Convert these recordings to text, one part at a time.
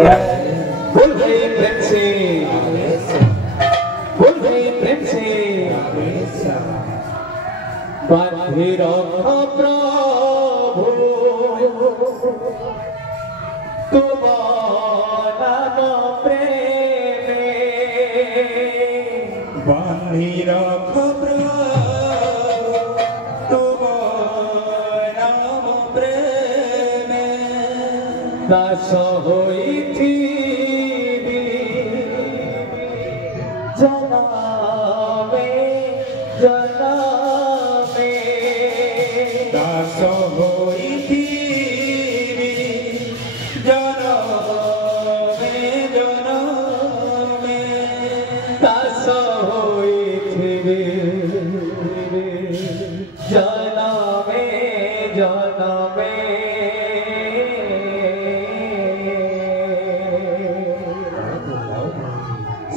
बोल भाई प्रेम से, बोल भाई प्रेम से, बांधे रखो प्रभु तुम नाम प्रेमे, बांधे रखो प्रभु तुम नाम प्रेमे, दास होइथिबि जनामे जनामे, दास होइथिबि जनमे जनमे, दास होइथिबि जनामे जनामे।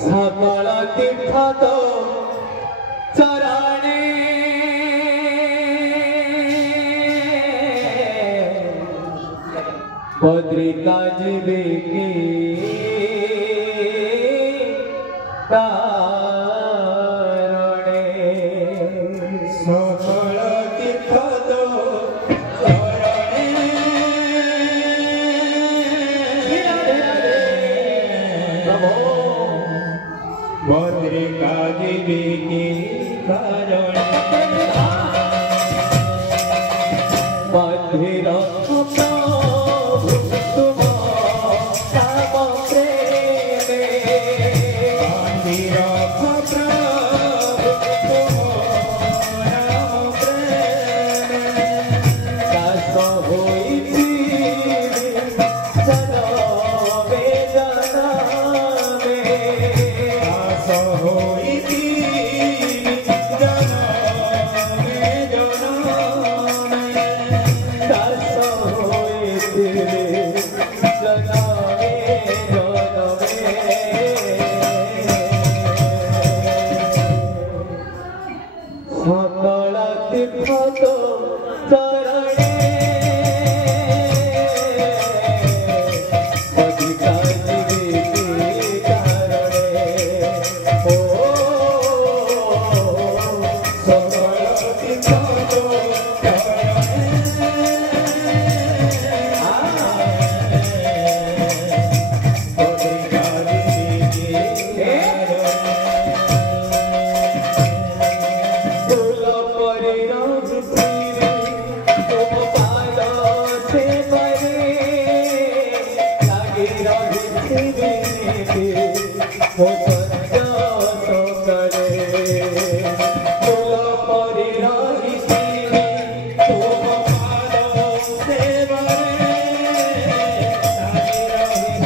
सकल तीर्थ तो चरणे बद्रिका जीवे की कारणे, सकल तीर्थ तो चरणे बद्रिका जीवे की कारणे, बद्रिर प्रभु तुम नाम प्रेमे, बांधे रखो प्रभु तुम नाम प्रेमे, दास होइथिबि जनमे जनमे, दास होइथिबि जनमे जनमे, दास होइथिबि जनमे जनमे। सकल तीर्थ तो चरणे बद्रिका जीवे की कारणे, ओ सकल तीर्थ तो बद्रिका जीवे की फूल परि रहिथिबि तुम पाद सेवरे, लागी रहिथिबि हो संजोष करे। फूल परि रहिथिबि तुम पाद सेवरे, लागी रहिथिबि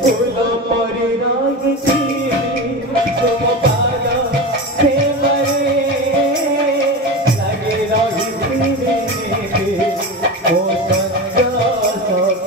फूल परि रहिथिबि तुम पाद सेवरे, लागी रहिथिबि हो संजोष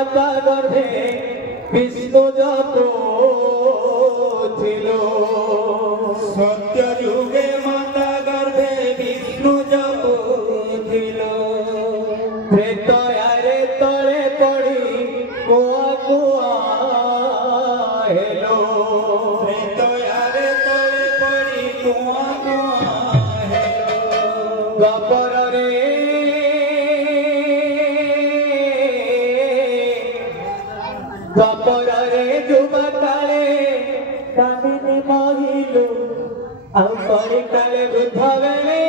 माता गर्भे विष्णु जपुथिलो सत्य युगे माता गर्भे विष्णु जपुथिलो त्रेतयारे तले पड़ी कुआ कुआ हेलो त्रेतयारे तले पड़ी कुआ कुआ हेलो गपर रे जुबा काले कामिनी महिलु ଆଉ କଳି କାଳେ ବୃଦ୍ଧ ବେଳେ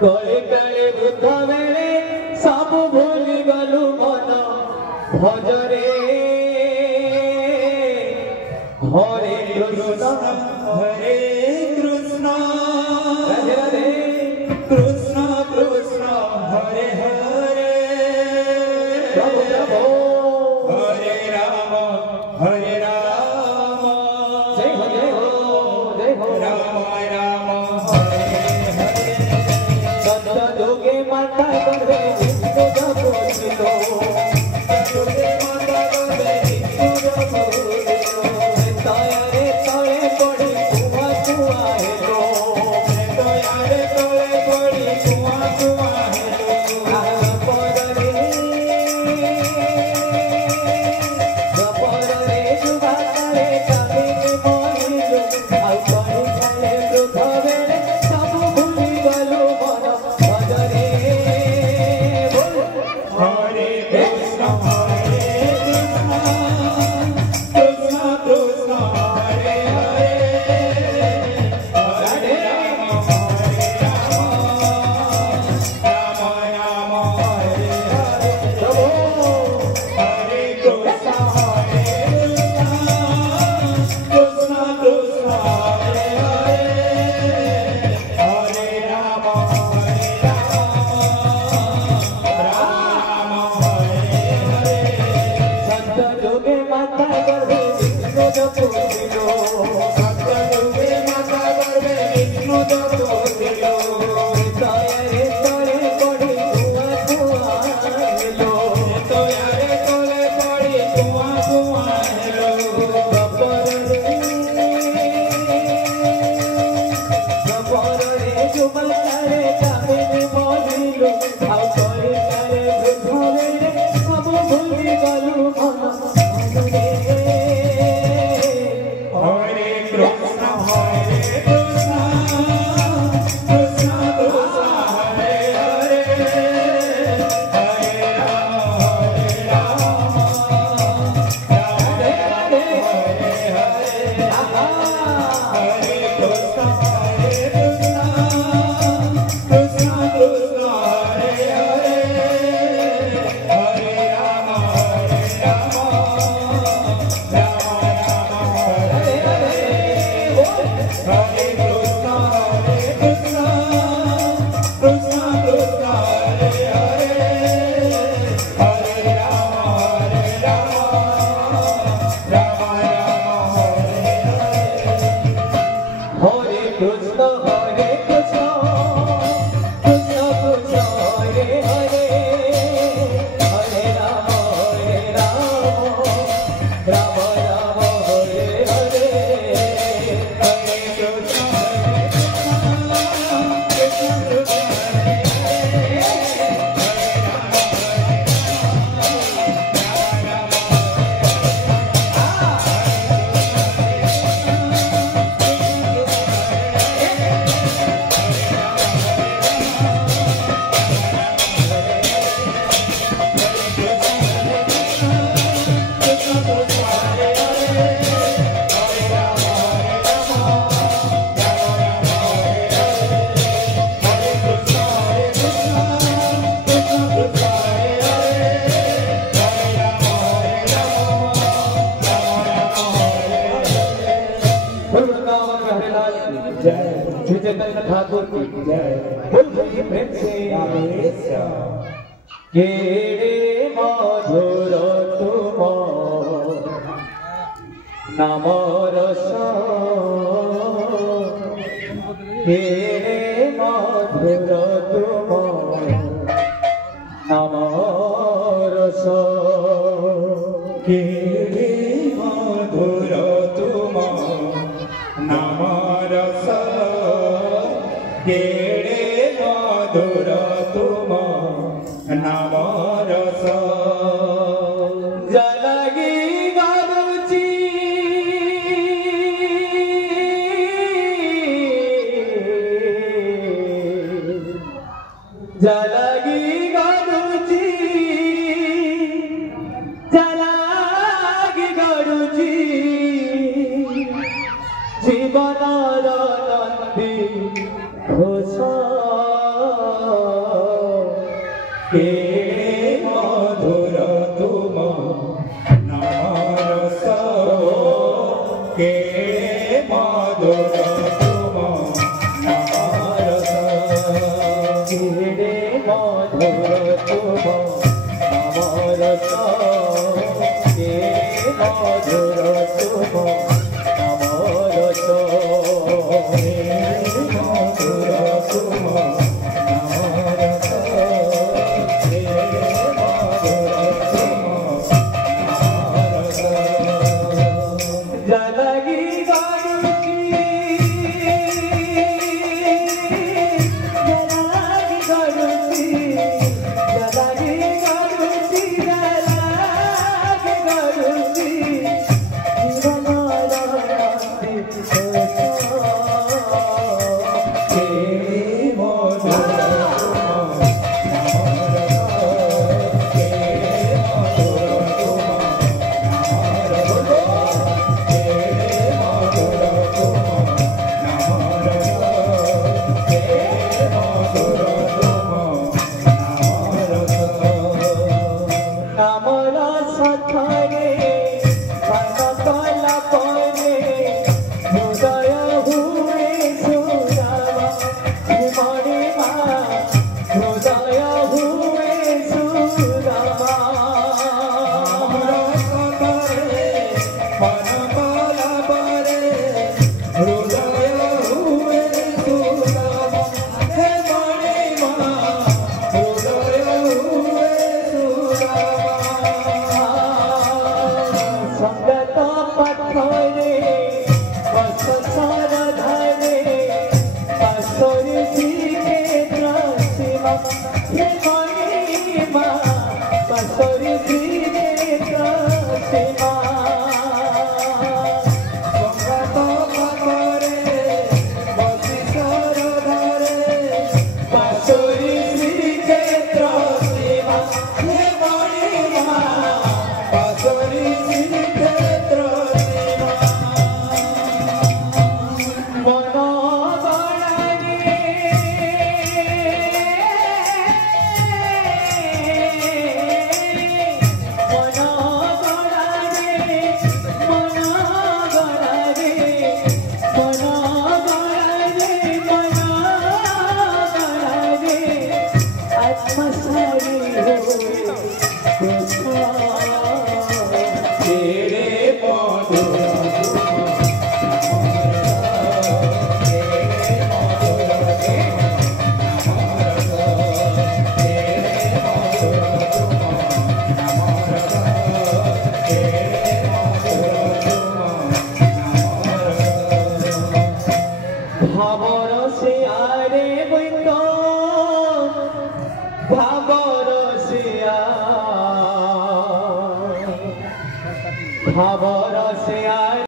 କଳି କାଳେ ବୃଦ୍ଧ ବେଳେ ସବୁ ଭୁଲି ଗଲୁ ମନ ଭଜରେ ହରେ କୃଷ୍ଣ हरे कृष्ण ରାଧେ ରାଧେ कृष्ण कृष्ण हरे हरे ପ୍ରଭୁ ପ୍ରଭୁ हरे राम ଜୟ ହୋ ଜୟ ହୋ ଜୟ ହୋ राम राम हरे हरे सत्य जोगे माता गर्भे विष्णु जपुथिलो युगे माता गर्भे विष्णु जपुथिलो तयारे तले पड़ी कुआ कुआ हेलो त्रेतयारे तले पड़ी कुआ कुआ हेलो गपरे जुबा काले कामिनी महिलु ଆଉ କଳି କାଳେ ବୃଦ୍ଧ ବେଳେ ସବୁ ଭୁଲି ଗଲୁ ମନ ଭଜରେ हरे कृष्ण कृष्ण कृष्ण हरे हरे हरे राम राम राम हरे हरे प्रभु हरे कृष्ण कृष्ण कृष्ण हरे हरे हरे राम राम हरे हरे सत्य जोगे माता गर्भे विष्णु जपुथिलो सत्य युगे माता गर्भे विष्णु जपुथिलो तयारे तले पड़ी कुआ कुआ हेलो त्रेतयारे तले पड़ी कुआ कुआ हेलो गपरे जुबा काले कामिनी महिलु ଆଉ କଳି କାଳେ ବୃଦ୍ଧ ବେଳେ ସବୁ ଭୁଲି ଗଲୁ ମନ ଭଜରେ हरे कृष्ण कृष्ण कृष्ण हरे हरे हरे राम राम हरे हरे हरे कृष्ण कृष्ण कृष्ण हरे हरे हरे राम राम राम हरे हरे हरे कृष्ण कृष्ण कृष्ण हरे हरे हरे राम राम राम हरे हरे हरे कृष्ण कृष्ण कृष्ण हरे हरे हरे राम राम राम हरे हरे हरे कृष्ण कृष्ण कृष्ण श्री चैतन्य ठाकुर की जय। बोल भाई प्रेम से केड़े मधुर तुम नाम रस केड़े मधुर तुम नाम रस केड़े मधुर तुम नाम रस केड़े मधुर तुम नाम रस जलगी गरुची जलगी गरुची जलगी गरुची जीवन नंदी घोष केड़े मधुर तुम नाम रस केड़े मधुर तुम नाम रस केड़े मधुर तुम नाम रस केड़े मधुर तुम नाम रस केड़े मधुर तुम नाम रस केड़े मधुर तुम नाम रस जलगी गरुची जलगी गरुची जलगी गरुची जलगी गरुची जीवन नंदी घोष केड़े मधुर तुम नाम रस केड़े मधुर तुम नाम रस केड़े मधुर तुम नाम रस केड़े मधुर तुम नाम रस नाम रस थारे मन कला परे हृदय हुए सुरावा मणि माँ हृदय हुए सुरावा संगत पथरे बस सर धरे बसोरी सीखे त्रसिमा हे मणि माँ बसोरी सीखे त्रसिमा बसोरी सीखे त्रसिमा हे मणि माँ बसोरी सीखे त्रसिमा मन गणारे मन गणारे मन गणारे मन गणारे मन गणारे आत्मसारी हो केड़े मधुर ভাবর সে আরে বইত ভাবর সে ভাবর সে